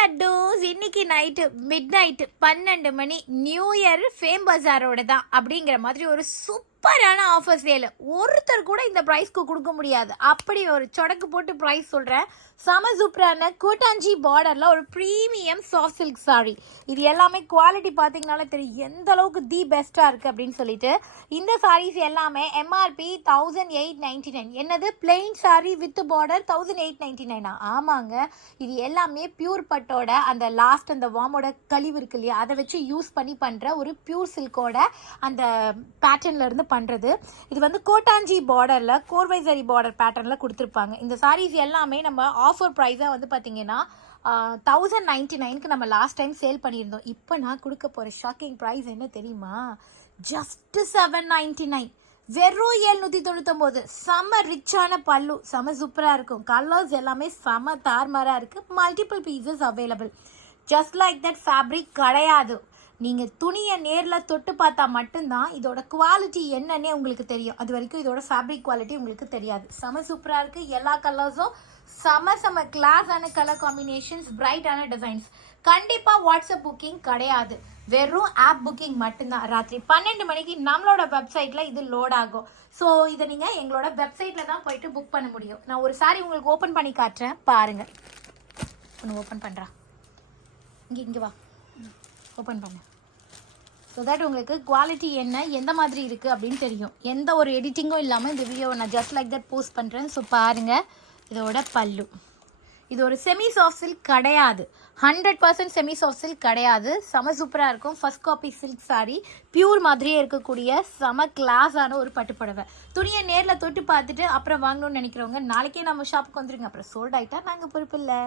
லட்டூஸ் இன்னைக்கு night mid night 12 மணி new year fame பஜாரோட தான் அப்படிங்கிற மாதிரி ஒரு சூப்பரான ஆஃபர் சேல். ஒருத்தர் கூட இந்த ப்ரைஸ்க்கு கொடுக்க முடியாது. அப்படி ஒரு சொடக்கு போட்டு ப்ரைஸ் சொல்கிறேன். செம சூப்பரான கூட்டாஞ்சி பார்டரில் ஒரு ப்ரீமியம் சாஃப்ட் சில்க் சாரீ. இது எல்லாமே குவாலிட்டி பார்த்தீங்கனாலே தெரியும் எந்த அளவுக்கு தி பெஸ்ட்டாக இருக்குது அப்படின்னு சொல்லிட்டு. இந்த சாரீஸ் எல்லாமே எம்ஆர்பி 1899. என்னது பிளெயின் சாரீ வித் பார்டர் 1899? ஆமாங்க, இது எல்லாமே பியூர் பட்டோட அந்த லாஸ்ட் அந்த வாமோட கழிவு இருக்கு இல்லையா, அதை வச்சு யூஸ் பண்ணி பண்ணுற ஒரு பியூர் சில்கோட அந்த பேட்டர்ன்ல இருந்து பண்ணுறது. இது வந்து கோட்டாஞ்சி பார்டரில் கோர்வைசரி பார்டர் பேட்டர்னில் கொடுத்துருப்பாங்க. இந்த சாரீஸ் எல்லாமே நம்ம ஆஃபர் ப்ரைஸாக வந்து பார்த்தீங்கன்னா 1099க்கு நம்ம லாஸ்ட் டைம் சேல் பண்ணியிருந்தோம். இப்போ நான் கொடுக்க போகிற ஷாக்கிங் ப்ரைஸ் என்ன தெரியுமா? ஜஸ்ட் 799. வெறும் 799. செம்ம ரிச்சான பல்லு, செம்ம சூப்பராக இருக்கும். கலர்ஸ் எல்லாமே செம்ம தார்மாராக இருக்குது. Multiple pieces available. Just like that fabric கிடையாது. நீங்கள் துணியை நேரில் தொட்டு பார்த்தா மட்டும்தான் இதோட குவாலிட்டி என்னன்னே உங்களுக்கு தெரியும். அது வரைக்கும் இதோட ஃபேப்ரிக் குவாலிட்டி உங்களுக்கு தெரியாது. செம சூப்பராக இருக்குது. எல்லா கலர்ஸும் செம கிளாஸான கலர் காம்பினேஷன்ஸ், பிரைட்டான டிசைன்ஸ். கண்டிப்பாக வாட்ஸ்அப் புக்கிங் கிடையாது, வெறும் ஆப் புக்கிங் மட்டும்தான். ராத்திரி 12 மணிக்கு நம்மளோட வெப்சைட்டில் இது லோட் ஆகும். ஸோ இதை நீங்கள் எங்களோட வெப்சைட்டில் தான் போயிட்டு புக் பண்ண முடியும். நான் ஒரு சாரி உங்களுக்கு ஓப்பன் பண்ணி காட்டுறேன், பாருங்கள். ஒன்று ஓப்பன் பண்ணுறேன். இங்கே வா, ஓப்பன் பண்ணு. ஸோ தட் உங்களுக்கு குவாலிட்டி என்ன, எந்த மாதிரி இருக்குது அப்படின்னு தெரியும். எந்த ஒரு எடிட்டிங்கும் இல்லாமல் இந்த வீடியோவை நான் ஜஸ்ட் லைக் தட் போஸ்ட் பண்ணுறேன். ஸோ பாருங்கள், இதோட பல்லு. இது ஒரு செமி சாஃப்ட் சில்க் கிடையாது, 100% செமி சாஃப்ட் சில்க் கிடையாது. செம சூப்பராக இருக்கும். First copy silk sari, pure மாதிரியே இருக்கக்கூடிய செம கிளாஸான ஒரு பட்டுப்புடவை. துணியை நேரில் தொட்டு பார்த்துட்டு அப்புறம் வாங்கணும்னு நினைக்கிறவங்க நாளைக்கே நம்ம ஷாப்புக்கு வந்துடுங்க. அப்புறம் சோல்ட் ஆகிட்டா நாங்கள் பொறுப்பு இல்லை.